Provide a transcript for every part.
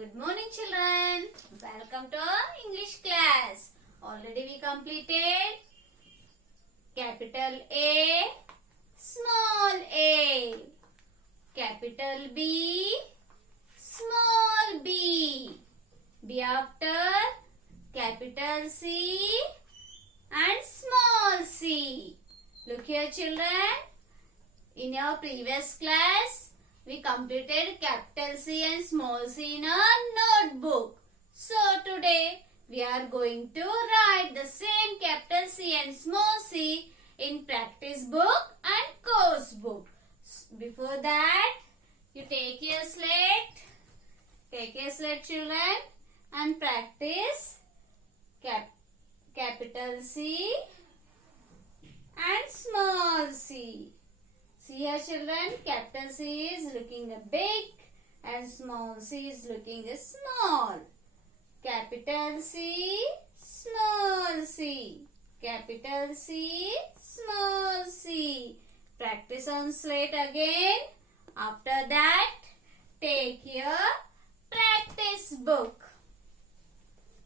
Good morning, children. Welcome to our English class. Already we completed capital A, small a, capital B, small b. B after capital C and small c. Look here, children. In our previous class, we completed capital C and small c in our notebook. So today we are going to write the same capital C and small c in practice book and course book. Before that, you take your slate children, and practice capital C and small c. See here children, capital C is looking big and small c is looking small. Capital C, small c. Capital C, small c. Practice on slate again. After that, take your practice book.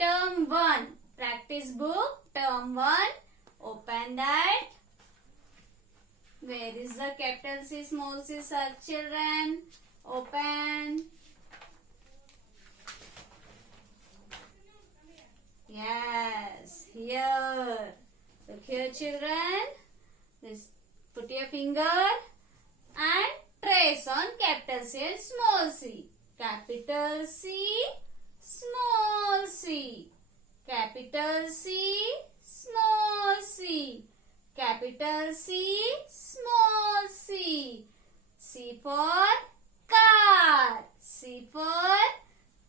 Term 1. Practice book, term 1. Open that. Where is the capital C, small c, search children? Open. Yes, here. Look here children. This, put your finger and trace on capital C and small c. Capital C, small c. Capital C, small c. Capital C, small c. C for car. C for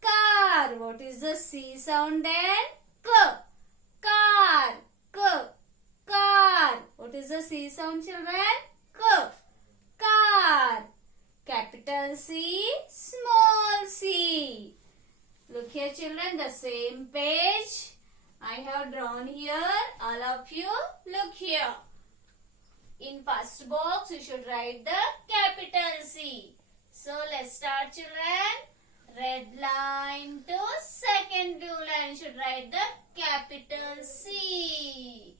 car. What is the C sound then? K. Car. K. Car. What is the C sound children? K. Car. Capital C, small c. Look here children, the same page I have drawn here. All of you look here. In first box you should write the capital C. So let's start children. Red line to second blue line you should write the capital C.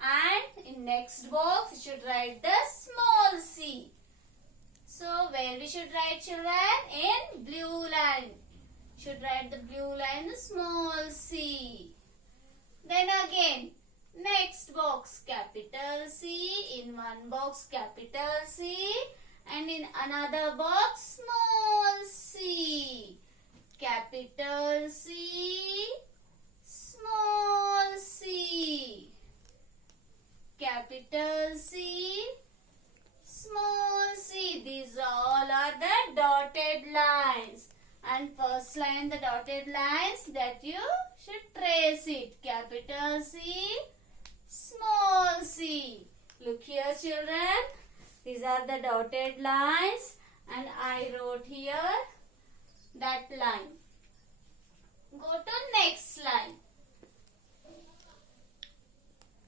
And in next box you should write the small c. So where we should write children? In blue line. Should write the blue line, the small c. Then again, next box capital C, in one box capital C, and in another box small c. Capital C, small c. Capital C, small c. These all are the dotted lines. And first line, the dotted lines that you should trace it. Capital C, small c. Look here children. These are the dotted lines and I wrote here that line. Go to next line.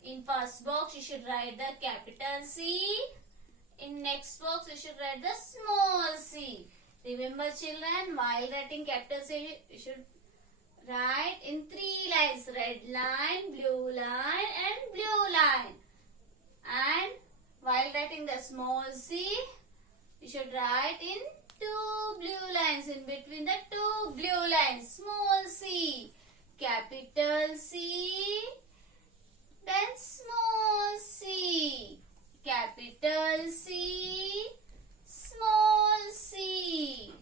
In first box you should write the capital C. In next box you should write the small c. Remember children, while writing capital C, you should write in three lines. Red line, blue line and blue line. And while writing the small c, you should write in two blue lines. In between the two blue lines, small c. Capital C, then small c. Capital C, small c.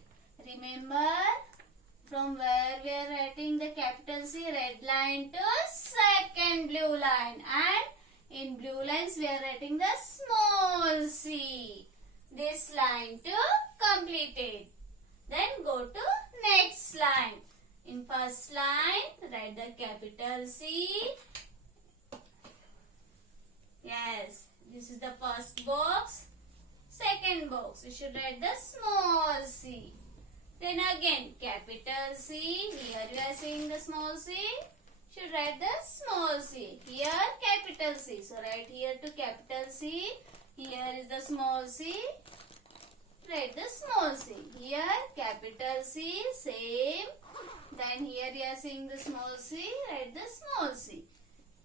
Remember from where we are writing the capital C, red line to second blue line, and in blue lines we are writing the small c. This line to complete it. Then go to next line. In first line write the capital C. Yes, this is the first box. Second box, you should write the small c. Then again, capital C. Here you are seeing the small c. Should write the small c. Here, capital C. So, write here to capital C. Here is the small c. write the small c. Here capital C, same. Then here you are seeing the small c, write the small c.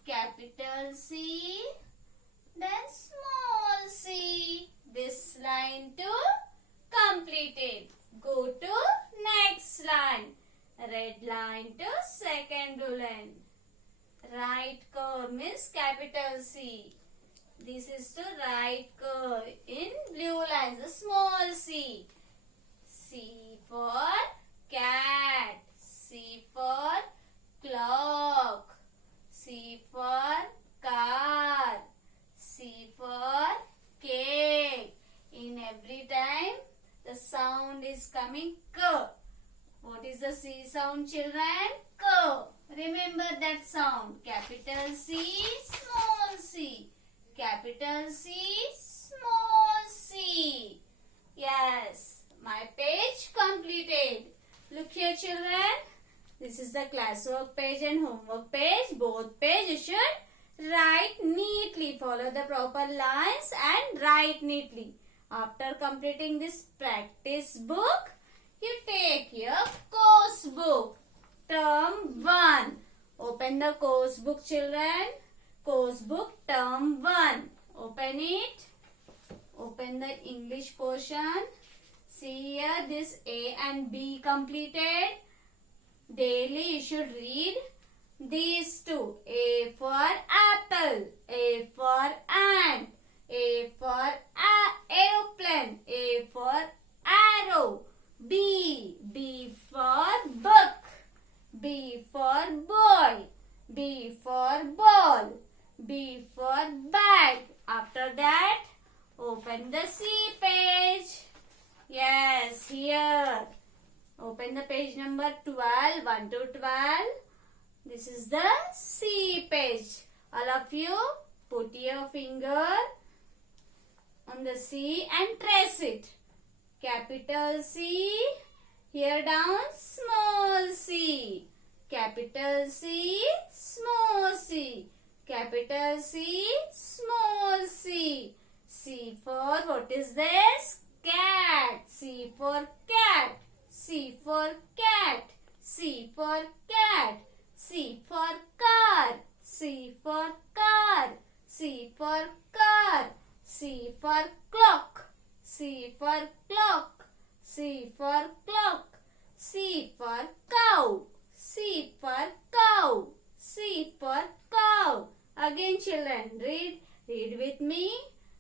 Capital C, then small c. This line to completed. Go to next line. Red line to second blue line. Right curve means capital C. This is to right curve in blue lines, the small c. C for cat. C for clock. C for car. C for cake. In every time the sound is coming k. What is the C sound, children? K. Remember that sound. Capital C, small c. Capital C, small c. Yes, my page completed. Look here, children. This is the classwork page and homework page. Both pages you should write neatly. Follow the proper lines and write neatly. After completing this practice book, you take your course book. Term 1. Open the course book, children. Course book, term 1. Open it. Open the English portion. See here, this A and B completed. Daily you should read these two. A for apple. A for ant. A for aeroplane. A for arrow. B. B for book. B for boy. B for ball. B for bag. After that, open the C page. Yes, here. Open the page number 12, 1 to 12. This is the C page. All of you put your finger on the C and trace it. Capital C. Here down, small c. Capital C, small c. Capital C, small c. C for, what is this? Cat. C for cat. C for cat. C for cat. C for car. C for car. C for car. C for clock. C for clock. C for clock. C for cow. C for cow. C for cow. Again, children, read with me.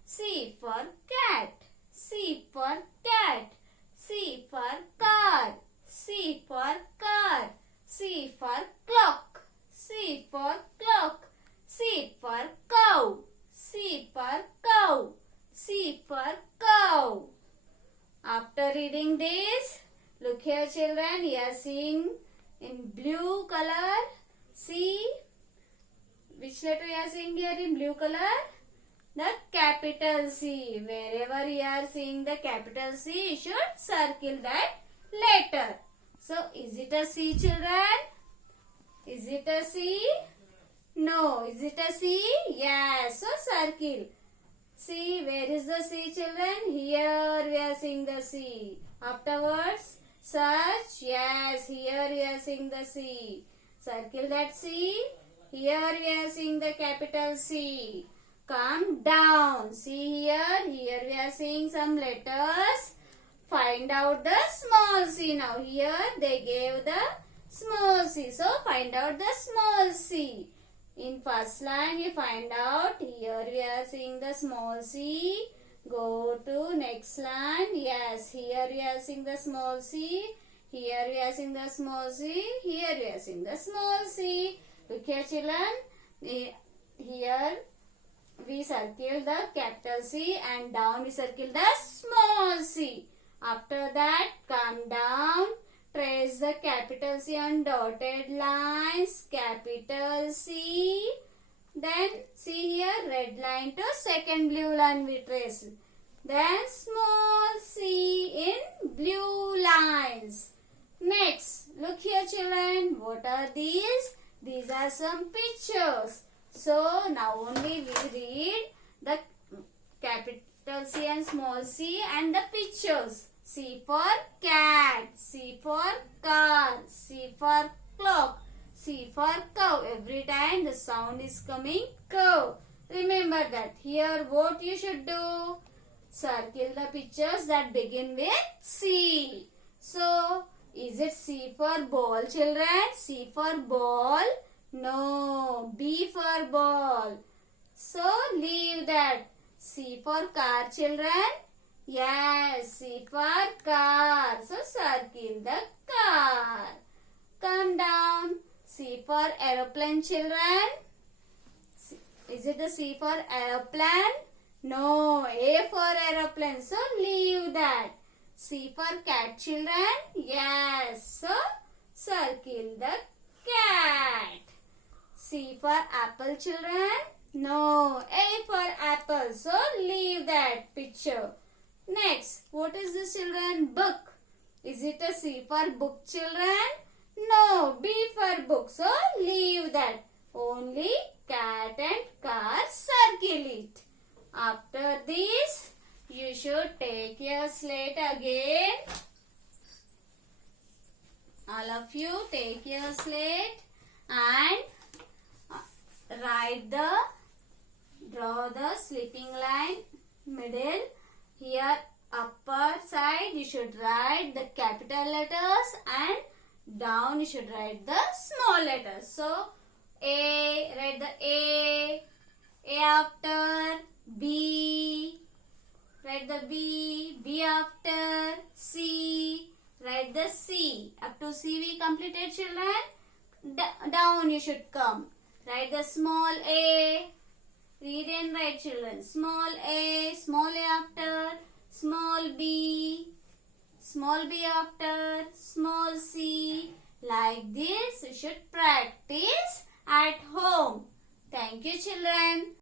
C for cat. C for cat. C for car. C for car. C for clock. C for clock. C for cow. C for cow. C for cow. After reading this, look here, children. You are seeing in blue color. See which letter you are seeing here in blue color? The capital C. Wherever you are seeing the capital C, you should circle that letter. So, is it a C, children? Is it a C? No. Is it a C? Yes. So, circle. See, where is the C, children? Here we are seeing the C. Afterwards, search. Yes, here we are seeing the C. Circle that C. Here we are seeing the capital C. Come down. See here. Here we are seeing some letters. Find out the small c. Now here they gave the small c. So find out the small c. In first line we find out. Here we are seeing the small c. Go to next line. Yes, here we are seeing the small c. Here we are seeing the small c. Here we are seeing the small c. Look here, children. Here we circle the capital C and down we circle the small c. After that, come down. Trace the capital C on dotted lines. Capital C. Then see here, red line to second blue line we trace. Then small c in blue lines. Next, look here, children. What are these? These are some pictures. So now only we read the capital C and small c and the pictures. C for cat, C for car, C for clock, C for cow. Every time the sound is coming cow. Remember that. Here what you should do? Circle the pictures that begin with C. So, is it C for ball, children? C for ball? No. B for ball. So, leave that. C for car, children? Yes, C for car. So, circle the car. Come down. C for aeroplane, children? Is it the C for aeroplane? No, A for aeroplane. So, leave that. C for cat, children? Yes. So, circle the cat. C for apple, children? No, A for apple. So, leave that picture. Next, what is this, children? Book. Is it a C for book, children? No, B for book. So, leave that. Only cat and car, circle it. After this, you should take your slate again. All of you take your slate and draw the sleeping line middle. Here upper side you should write the capital letters and down you should write the small letters. So A, write the A after B, write the B after C, write the C. Up to C we completed, children. Down you should come. Write the small a. Read and write, children. Small a after, small b after, small c. Like this you should practice at home. Thank you, children.